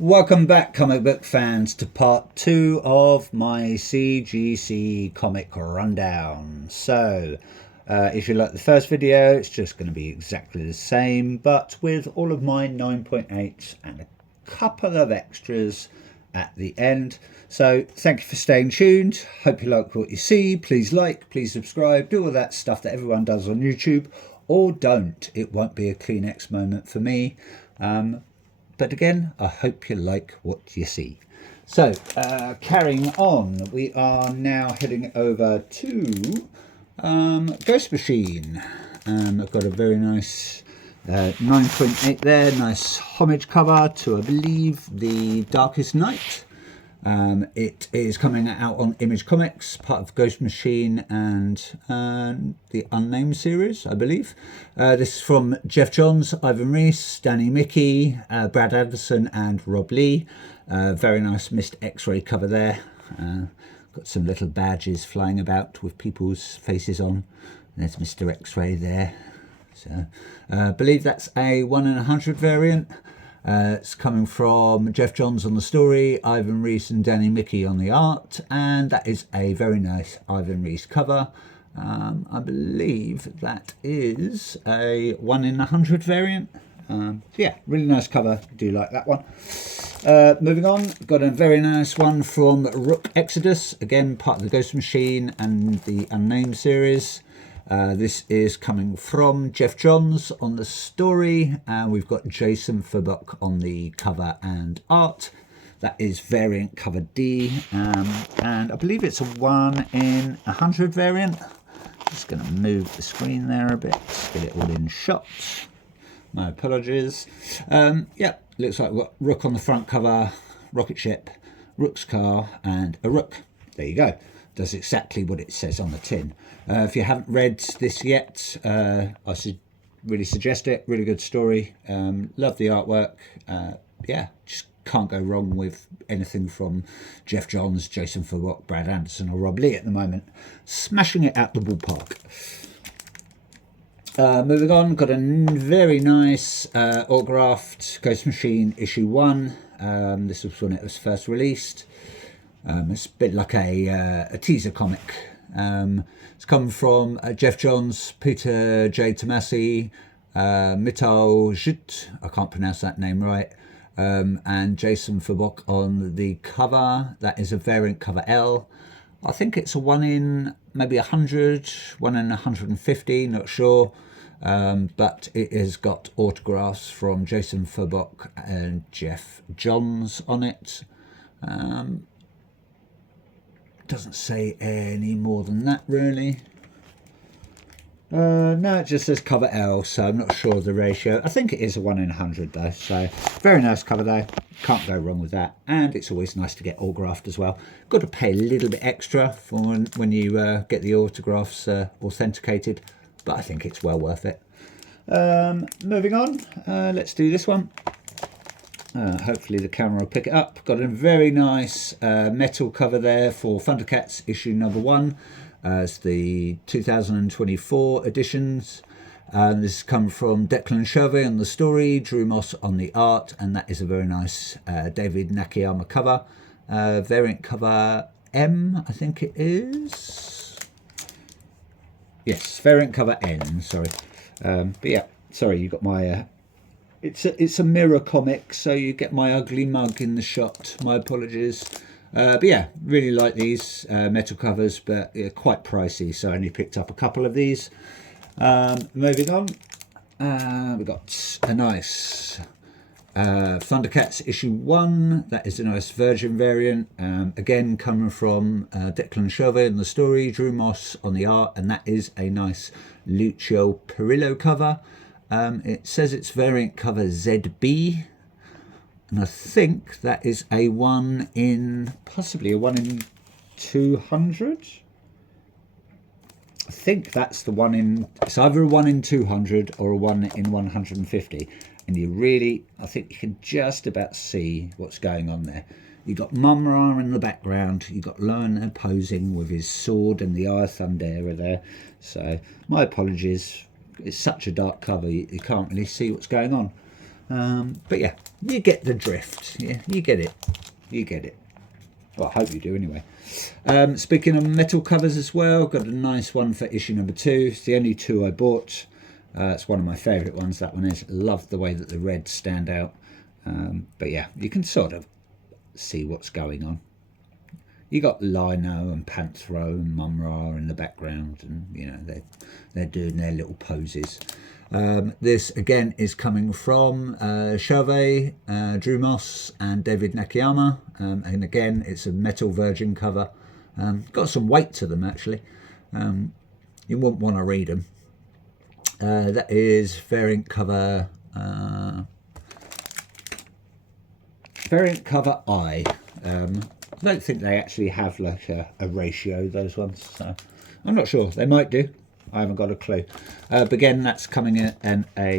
Welcome back, comic book fans, to part 2 of my CGC comic rundown. So, if you like the first video, it's just going to be exactly the same, but with all of my 9.8s and a couple of extras at the end. So, thank you for staying tuned. Hope you like what you see. Please like, please subscribe, do all that stuff that everyone does on YouTube, or don't. It won't be a Kleenex moment for me. But again, I hope you like what you see. So, carrying on, we are now heading over to Ghost Machine. I've got a very nice 9.8 there, nice homage cover to, I believe, The Darkest Night. It is coming out on Image Comics, part of Ghost Machine and the Unnamed series, I believe. This is from Jeff Johns, Ivan Reis, Danny Mickey, Brad Anderson and Rob Lee. Very nice mist X-ray cover there. Got some little badges flying about with people's faces on. There's Mr. X-ray there. So, I believe that's a 1 in 100 variant. It's coming from Jeff Johns on the story, Ivan Reis and Danny Mickey on the art, and that is a very nice Ivan Reis cover. I believe that is a 1 in 100 variant. Yeah, really nice cover. Do like that one. Moving on, got a very nice one from Rook Exodus, again part of the Ghost Machine and the Unnamed series. This is coming from Jeff Johns on the story, and we've got Jason Fabok on the cover and art. That is variant cover D, and I believe it's a 1 in 100 variant. Just going to move the screen there a bit, get it all in shots. My apologies. Yeah, looks like we've got Rook on the front cover, rocket ship, Rook's car, and a Rook. There you go. Does exactly what it says on the tin. If you haven't read this yet, I really suggest it. Really good story. Love the artwork. Yeah, just can't go wrong with anything from Jeff Johns, Jason Fabok, Brad Anderson or Rob Lee at the moment. Smashing it out the ballpark. Moving on, got a very nice autographed Ghost Machine issue 1. This was when it was first released. It's a bit like a teaser comic. It's come from Jeff Johns, Peter J. Tomasi, Mital Jut, I can't pronounce that name right, and Jason Fabok on the cover. That is a variant cover L. I think it's a 1 in maybe 100, 1 in 150, not sure. But it has got autographs from Jason Fabok and Jeff Johns on it. Doesn't say any more than that really. No, it just says cover L, so I'm not sure of the ratio. I think it is a 1 in 100 though, so very nice cover though. Can't go wrong with that, and it's always nice to get autographed as well. Got to pay a little bit extra for when you get the autographs authenticated, but I think it's well worth it. Moving on, let's do this one. Hopefully the camera will pick it up. Got a very nice metal cover there for Thundercats issue number 1. It's the 2024 editions. This has come from Declan Shervey on the story, Drew Moss on the art, and that is a very nice David Nakayama cover. Variant cover M, I think it is. Yes, variant cover N, sorry. But yeah, sorry, you got my... It's a mirror comic, so you get my ugly mug in the shot. My apologies. But yeah, really like these metal covers, but yeah, quite pricey, so I only picked up a couple of these. Moving on, we've got a nice Thundercats issue 1. That is a nice Virgin variant. Again, coming from Declan Shervey on the story, Drew Moss on the art, and that is a nice Lucio Perillo cover. It says it's variant cover ZB, and I think that is a 1 in, possibly a 1 in 200. I think that's the 1 in, it's either a 1 in 200 or a 1 in 150. And you really, I think you can just about see what's going on there. You've got Mumra in the background, you've got Lerner posing with his sword and the Eye of Thundera there. So my apologies. It's such a dark cover, you can't really see what's going on. But yeah, you get the drift. Yeah, you get it. You get it. Well, I hope you do anyway. Speaking of metal covers as well, got a nice one for issue number 2. It's the only 2 I bought. It's one of my favourite ones, that one is. Love the way that the reds stand out. But yeah, you can sort of see what's going on. You got Lino and Panthro and Mumra in the background, and you know they're doing their little poses. This again is coming from Chauvet, Drew Moss and David Nakayama, and again it's a metal virgin cover. Got some weight to them actually. You wouldn't want to read them. That is variant cover I. I don't think they actually have like a ratio, those ones, so I'm not sure. They might do. I haven't got a clue. But again, that's coming in a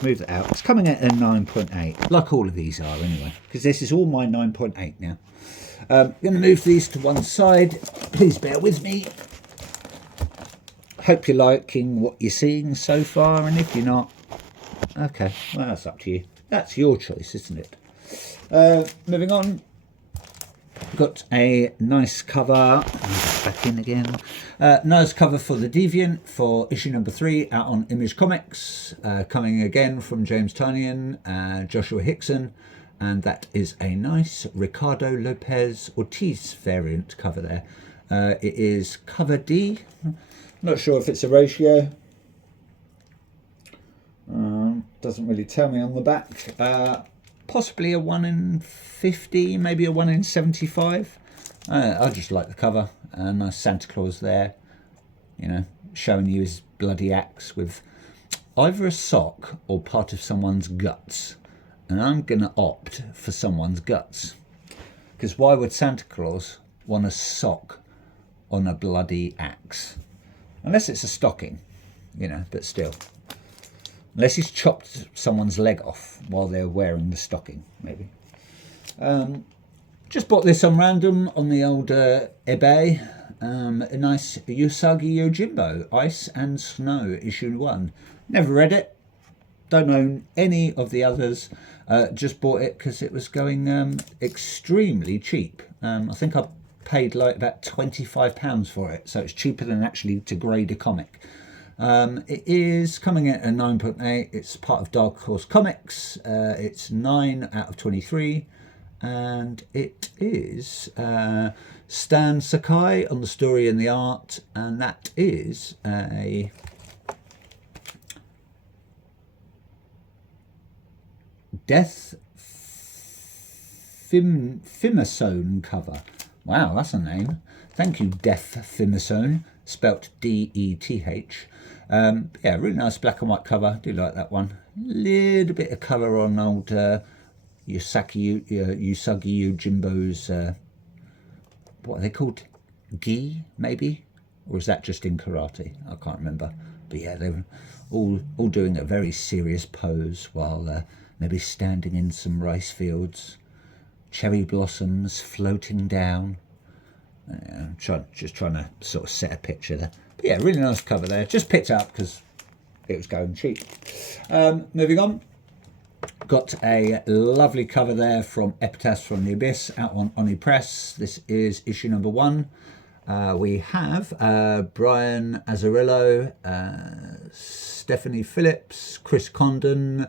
move that out. It's coming at a 9.8, like all of these are anyway, because this is all my 9.8 now. I'm going to move these to one side. Please bear with me. Hope you're liking what you're seeing so far, and if you're not, okay, well, that's up to you. That's your choice, isn't it? Moving on. Got a nice cover, back in again, nice cover for The Deviant for issue number 3 out on Image Comics, coming again from James Tynion and Joshua Hickson, and that is a nice Ricardo Lopez Ortiz variant cover there. It is cover D, not sure if it's a ratio, doesn't really tell me on the back. Possibly a 1 in 50, maybe a 1 in 75. I just like the cover. Nice Santa Claus there, you know, showing you his bloody axe with either a sock or part of someone's guts. And I'm going to opt for someone's guts. Because why would Santa Claus want a sock on a bloody axe? Unless it's a stocking, you know, but still. Unless he's chopped someone's leg off while they're wearing the stocking, maybe. Just bought this on random on the old eBay. A nice Usagi Yojimbo, Ice and Snow, issue 1. Never read it. Don't own any of the others. Just bought it because it was going extremely cheap. I think I paid like about £25 for it. So it's cheaper than actually to grade a comic. It is coming at a 9.8. It's part of Dark Horse Comics. It's 9 out of 23, and it is Stan Sakai on the story and the art, and that is a Death Fimisone cover. Wow, that's a name. Thank you, Death Fimisone, spelt D-E-T-H. Yeah, really nice black and white cover. Do like that one. Little bit of colour on old Usagi Yojimbo's, what are they called? Gi, maybe? Or is that just in karate? I can't remember. But yeah, they were all doing a very serious pose while maybe standing in some rice fields. Cherry blossoms floating down. I'm just trying to sort of set a picture there. But yeah, really nice cover there. Just picked up because it was going cheap. Moving on. Got a lovely cover there from Epitaphs from the Abyss out on Oni Press. This is issue number 1. We have Brian Azzarello, Stephanie Phillips, Chris Condon,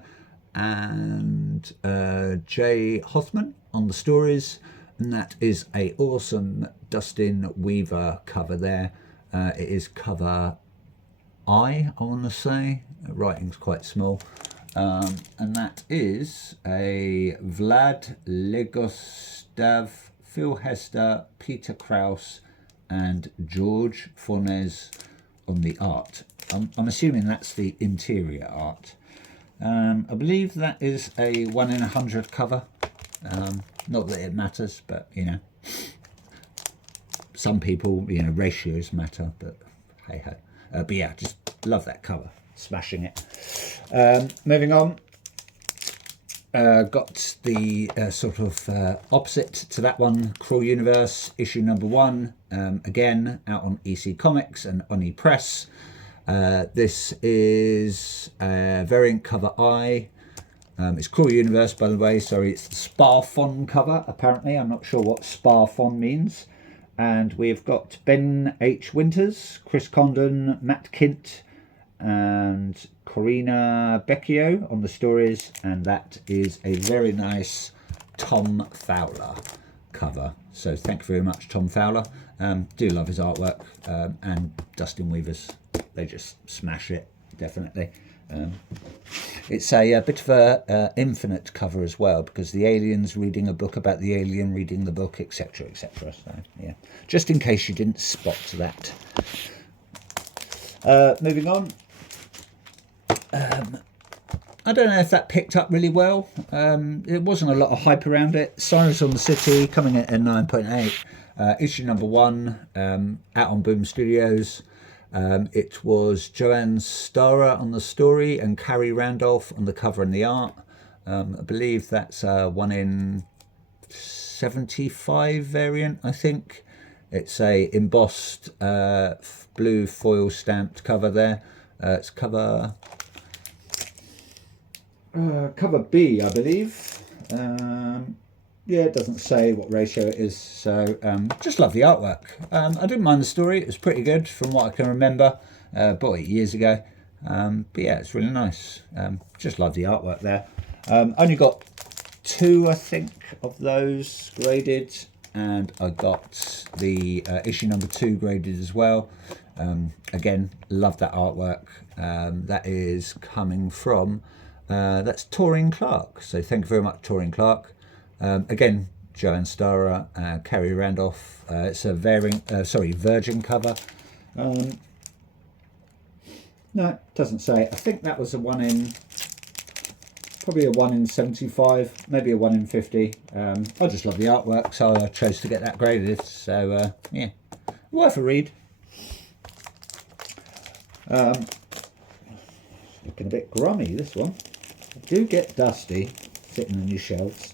and Jay Hoffman on the stories. And that is a awesome Dustin Weaver cover there. It is cover I want to say. The writing's quite small. And that is a Vlad Legostav, Phil Hester, Peter Krause, and George Fornes on the art. I'm assuming that's the interior art. I believe that is a 1 in 100 cover. Not that it matters, but you know, some people, you know, ratios matter, but hey ho. But yeah, just love that cover. Smashing it. Moving on. Got the sort of opposite to that one, Cruel Universe, issue number 1. Again, out on EC Comics and Oni Press. This is variant cover I. It's Cruel Universe, by the way. Sorry, it's the Sparfon cover, apparently. I'm not sure what Sparfon means. And we've got Ben H. Winters, Chris Condon, Matt Kint, and Corina Becchio on the stories. And that is a very nice Tom Fowler cover. So thank you very much, Tom Fowler. Do love his artwork. And Dustin Weaver's, they just smash it, definitely. It's a bit of a infinite cover as well, because the alien's reading a book about the alien reading the book, etc, etc. So yeah, just in case you didn't spot that. Moving on. I don't know if that picked up really well. It wasn't a lot of hype around it. Cyrus on the City coming in at 9.8. Issue number 1, out on Boom Studios. It was Joanne Starrer on the story and Carrie Randolph on the cover and the art. I believe that's a 1 in 75 variant, I think. It's a embossed blue foil stamped cover there. It's cover B, I believe. Yeah, it doesn't say what ratio it is, so just love the artwork. I didn't mind the story. It was pretty good from what I can remember. Bought it years ago. But yeah, it's really nice. Just love the artwork there. Only got 2, I think, of those graded, and I got the issue number 2 graded as well. Again, love that artwork. That is coming from, that's Taurine Clark. So thank you very much, Taurine Clark. Again, Joanne Starrer, Carrie Randolph. It's a Virgin cover. No, it doesn't say. I think that was a 1 in, probably a 1 in 75, maybe a 1 in 50. I just love the artwork, so I chose to get that graded. So yeah, worth a read. Looking a bit grummy, this one. I do get dusty sitting on your shelves.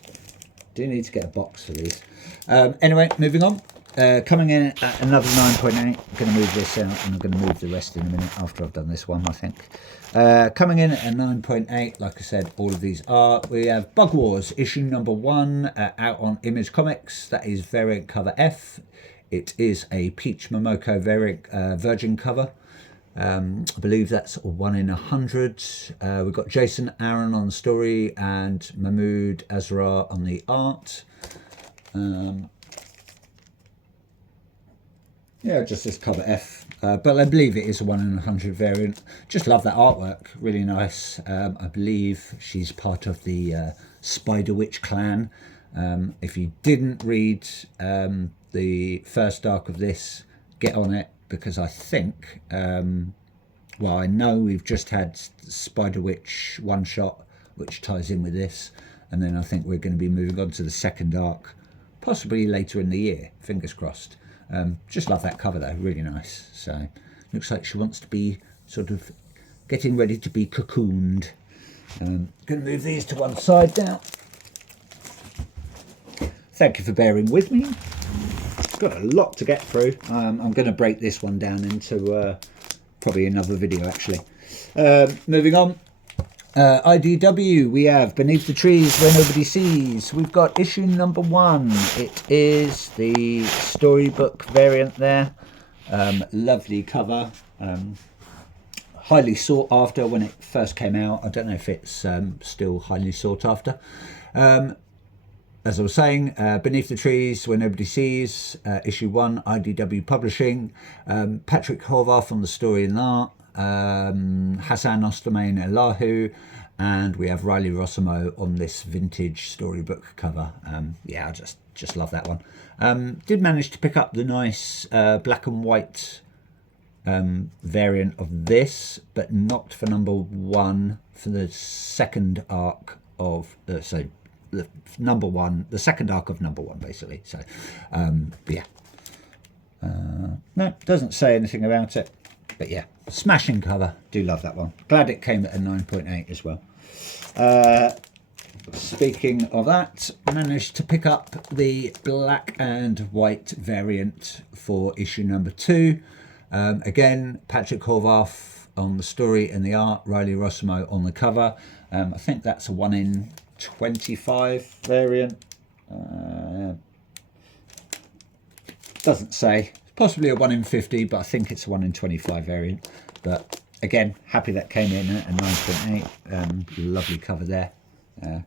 Do need to get a box for these. Anyway, moving on. Coming in at another 9.8. I'm going to move this out, and I'm going to move the rest in a minute after I've done this one, I think. Coming in at a 9.8, like I said, all of these are. We have Bug Wars, issue number 1, out on Image Comics. That is variant cover F. It is a Peach Momoko variant Virgin cover. I believe that's 1 in 100. We've got Jason Aaron on the story and Mahmoud Azra on the art. Yeah, just this cover F. But I believe it is a 1 in 100 variant. Just love that artwork. Really nice. I believe she's part of the Spider Witch clan. If you didn't read the first arc of this, get on it, because I think, well, I know we've just had Spider Witch one-shot, which ties in with this, and then I think we're going to be moving on to the second arc, possibly later in the year, fingers crossed. Just love that cover though, really nice. So, looks like she wants to be sort of getting ready to be cocooned. Going to move these to one side now. Thank you for bearing with me. Got a lot to get through. I'm going to break this one down into probably another video actually. Moving on. IDW, we have Beneath the Trees Where Nobody Sees. We've got issue number 1. It is the storybook variant there. Lovely cover. Highly sought after when it first came out. I don't know if it's still highly sought after. As I was saying, Beneath the Trees Where Nobody Sees, issue 1, IDW Publishing. Patrick Horvath on the story and art. Hassan Ostermain Elahu, and we have Riley Rossimo on this vintage storybook cover. Yeah, I just love that one. Did manage to pick up the nice black and white variant of this, but not for number 1, for the second arc of so the number 1, the second arc of number 1 basically. So yeah, no, doesn't say anything about it, but yeah, smashing cover. Do love that one. Glad it came at a 9.8 as well. Speaking of that, managed to pick up the black and white variant for issue number 2. Again, Patrick Horvath on the story and the art, Riley Rossimo on the cover. I think that's a 1 in 25 variant. Doesn't say. Possibly a 1 in 50, but I think it's a 1 in 25 variant. But again, happy that came in at a 9.8. Lovely cover there.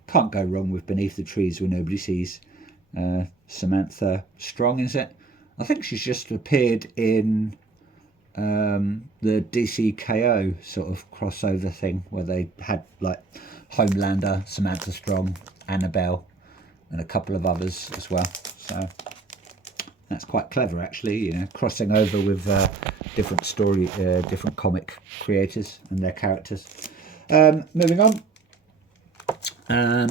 Can't go wrong with Beneath the Trees Where Nobody Sees. Samantha Strong, is it? I think she's just appeared in the DC KO sort of crossover thing where they had like Homelander, Samantha Strong, Annabelle, and a couple of others as well. So that's quite clever, actually, you know, crossing over with different story, different comic creators and their characters. Moving on.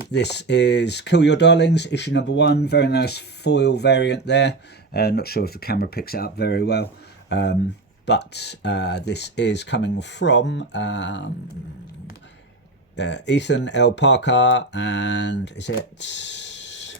This is Kill Your Darlings, issue number 1. Very nice foil variant there. Not sure if the camera picks it up very well. But this is coming from Ethan L. Parker, and is it,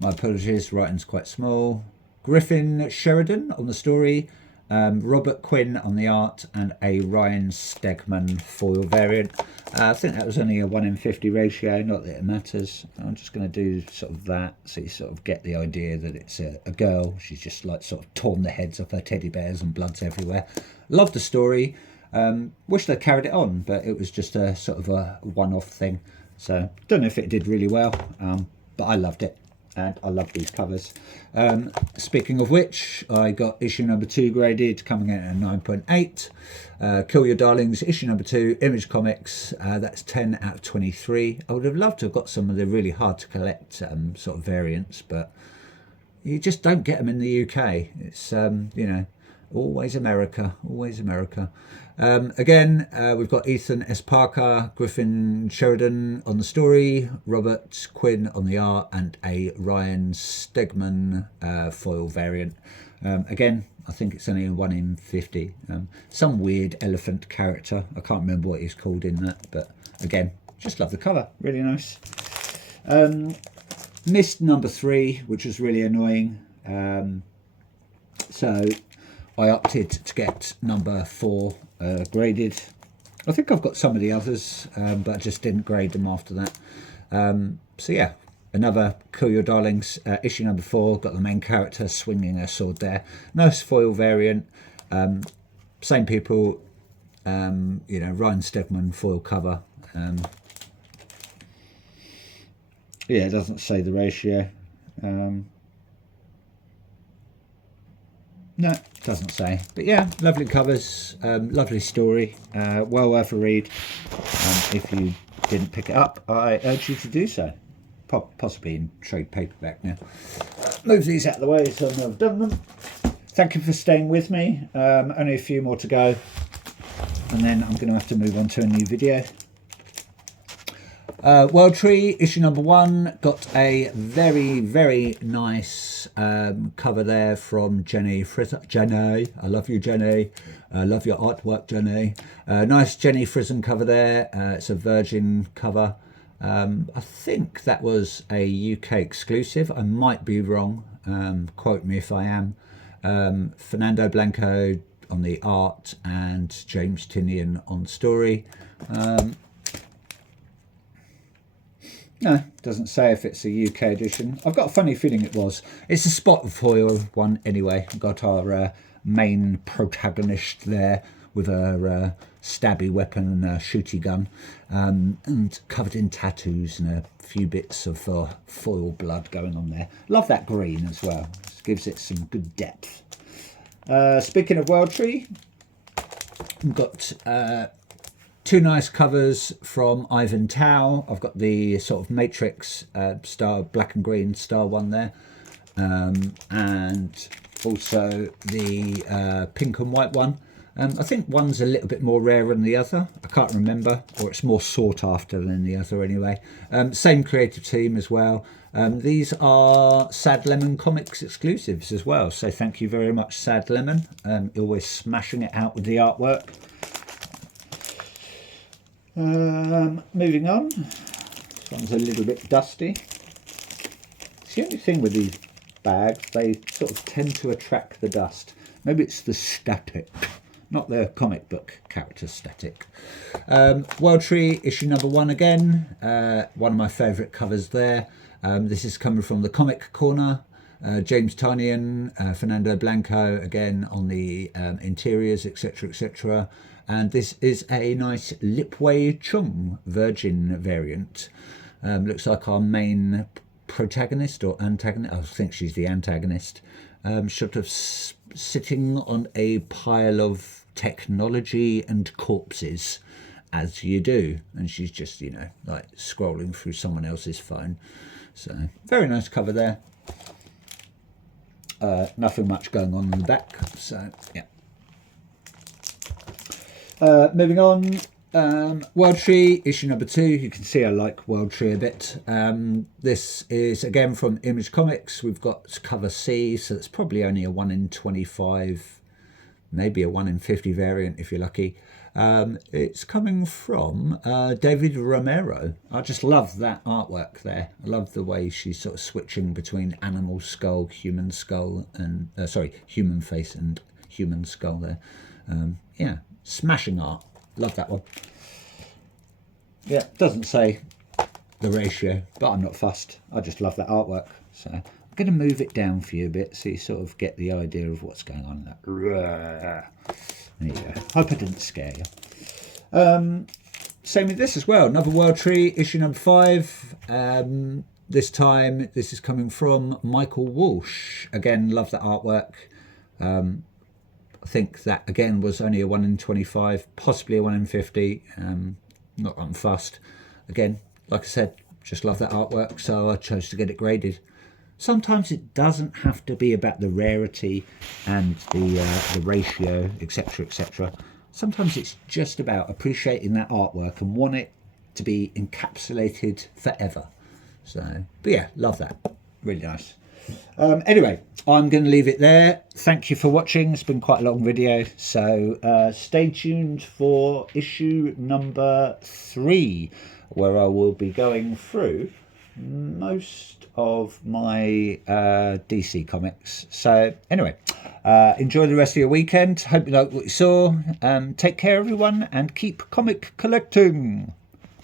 my apologies, writing's quite small, Griffin Sheridan on the story, Robert Quinn on the art, and a Ryan Stegman foil variant. I think that was only a 1 in 50 ratio, not that it matters. I'm just going to do sort of that, so you sort of get the idea that it's a girl. She's just like sort of torn the heads off her teddy bears and blood's everywhere. Love the story. Wish they carried it on, but it was just a sort of a one-off thing. So don't know if it did really well, but I loved it. And I love these covers. Speaking of which, I got issue number 2 graded, coming in at a 9.8. Kill Your Darlings, issue number 2, Image Comics. That's 10 out of 23. I would have loved to have got some of the really hard to collect sort of variants, but you just don't get them in the UK. It's, you know, always America, always America. Again, we've got Ethan S. Parker, Griffin Sheridan on the story, Robert Quinn on the art, and a Ryan Stegman foil variant. Again, I think it's only a 1 in 50. Some weird elephant character. I can't remember what he's called in that, but again, just love the cover. Really nice. Missed number 3, which was really annoying. So I opted to get number 4 graded. I think I've got some of the others, but I just didn't grade them after that. So yeah, another Kill Your Darlings, issue number 4. Got the main character swinging a sword there. Nice foil variant. Same people, you know, Ryan Stegman foil cover. Yeah, it doesn't say the ratio. No, it doesn't say. But yeah, lovely covers, lovely story, well worth a read. If you didn't pick it up, I urge you to do so. Possibly in trade paperback now. Move these out of the way so I've done them. Thank you for staying with me. Only a few more to go. And then I'm going to have to move on to a new video. World Tree, issue number 1, got a very, very nice cover there from Jenny Frizzon. Jenny, I love you, Jenny. I love your artwork, Jenny. Nice Jenny Frizzon cover there. It's a Virgin cover. I think that was a UK exclusive. I might be wrong. Quote me if I am. Fernando Blanco on the art and James Tinian on story. No, doesn't say if it's a UK edition. I've got a funny feeling it was. It's a spot foil one anyway. We've got our main protagonist there with a stabby weapon and a shooty gun, and covered in tattoos and a few bits of foil blood going on there. Love that green as well. It gives it some good depth. Speaking of World Tree, we've got 2 nice covers from Ivan Tao. I've got the sort of Matrix star, black and green star one there, and also the pink and white one. I think one's a little bit more rare than the other. I can't remember, or it's more sought after than the other anyway. Same creative team as well. These are Sad Lemon Comics exclusives as well. So thank you very much, Sad Lemon. You're always smashing it out with the artwork. Moving on. This one's a little bit dusty. It's the only thing with these bags, they sort of tend to attract the dust. Maybe it's the static. not the comic book character static. World Tree issue number 1 again. One of my favourite covers there. This is coming from the Comic Corner. James Tynion, Fernando Blanco again on the interiors, etc, etc. And this is a nice Lipway Chung Virgin variant. Looks like our main protagonist or antagonist, I think she's the antagonist, sort of sitting on a pile of technology and corpses, as you do, and she's just, you know, like scrolling through someone else's phone. So very nice cover there. Nothing much going on in the back, so yeah. Moving on, World Tree issue number 2. You can see I like World Tree a bit. This is again from Image Comics. We've got cover C, so it's probably only a 1 in 25, maybe a 1 in 50 variant if you're lucky. It's coming from David Romero. I just love that artwork there. I love the way she's sort of switching between animal skull, human skull, and human face and human skull there. Yeah, smashing art. Love that one. Yeah, doesn't say the ratio, but I'm not fussed. I just love that artwork. So I'm going to move it down for you a bit so you sort of get the idea of what's going on. There you go. Hope I didn't scare you. Same with this as well. Another World Tree, issue number 5. This time, this is coming from Michael Walsh. Again, love that artwork. I think that, again, was only a 1 in 25, possibly a 1 in 50. Not unfussed. Again, like I said, just love that artwork, so I chose to get it graded. Sometimes it doesn't have to be about the rarity and the ratio, etc, etc. Sometimes it's just about appreciating that artwork and want it to be encapsulated forever. So, but yeah, love that. Really nice. Anyway, I'm going to leave it there. Thank you for watching. It's been quite a long video, so stay tuned for issue number 3, where I will be going through most of my DC comics. So anyway, enjoy the rest of your weekend. Hope you like what you saw. Take care, everyone, and keep comic collecting.